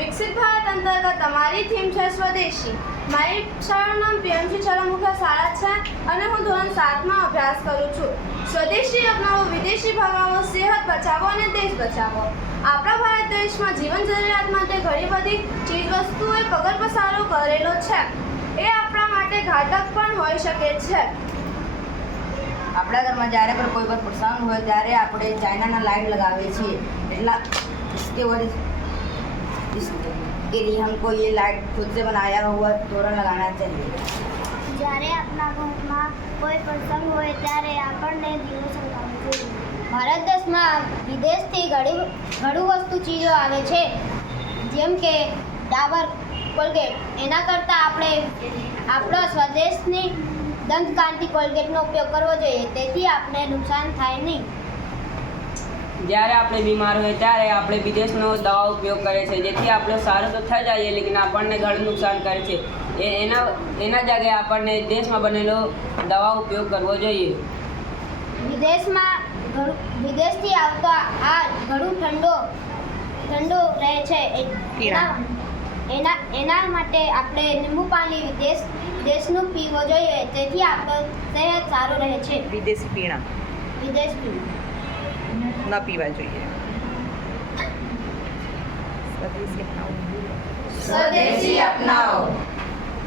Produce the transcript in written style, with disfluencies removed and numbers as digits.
વિકસિત ભારત અંતર્ગત તમારી થીમ છે સ્વદેશી. મારી શાળાનું નામ પીએમસી ચરમુખા શાળા છે અને હું ધોરણ 7માં અભ્યાસ કરું છું. સ્વદેશી અપનાવો, વિદેશી ભગાવો, સેહત બચાવો અને દેશ બચાવો. આપણા ભારત દેશમાં જીવન જરૂરિયાત માટે ઘણી બધી ચીજવસ્તુઓએ પગરપસારો કરેલો છે. એ આપણા માટે ઘાતક પણ હોઈ શકે છે. આપણા ઘરમાં જ્યારે પણ કોઈ પણ પ્રસંગ હોય ત્યારે આપણે ચાઇનાના લાइट लगावे છીએ. એટલા इसके लिए हमको ये लाइट खुद से बनाया हुआ तोरण लगाना चाहिए. જ્યારે આપણા ઘરમાં કોઈ પ્રસંગ હોય ત્યારે આપણને દીવો સળગાવવો જોઈએ. ભારત દેશમાં વિદેશથી ઘણી વસ્તુ ચીજો આવે છે, જેમ કે ડાબર, કોલગેટ. એના કરતાં આપણે આપણા સ્વદેશની દંતકાંતિ કોલગેટનો ઉપયોગ કરવો જોઈએ, તેથી આપણે નુકસાન થાય નહીં. જ્યારે આપણે બીમાર હોય ત્યારે આપણે વિદેશનો દવા ઉપયોગ કરે છે, જેથી આપણે સારું તો થઈ જાય, લેકિન આપણને ઘણું નુકસાન કરે છે. એના જગ્યાએ આપણને દેશમાં બનેલો દવા ઉપયોગ કરવો જોઈએ. વિદેશથી આવતો આ ઘણું ઠંડુ રહે છે. એના માટે આપણે લીંબુ પાણી દેશનું પીવો જોઈએ, તેથી આપણો સેહત સારું રહે છે. વિદેશી પીણા ન પીવા જોઈએ. સ્વદેશી અપનાવો.